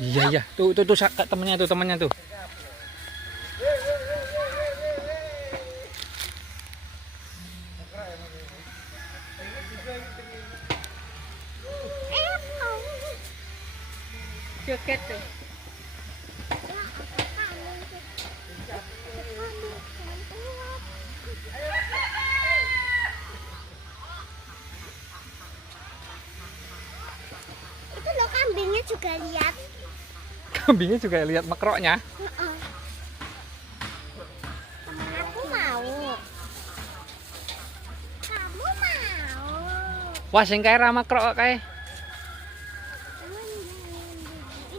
Iya iya, tuh temennya tuh. Joget tuh. Itu loh kambingnya juga lihat. Kambingnya juga lihat makroknya. Heeh. Temen aku mau. Kamu mau. Wah, sing kae ra makrok kae.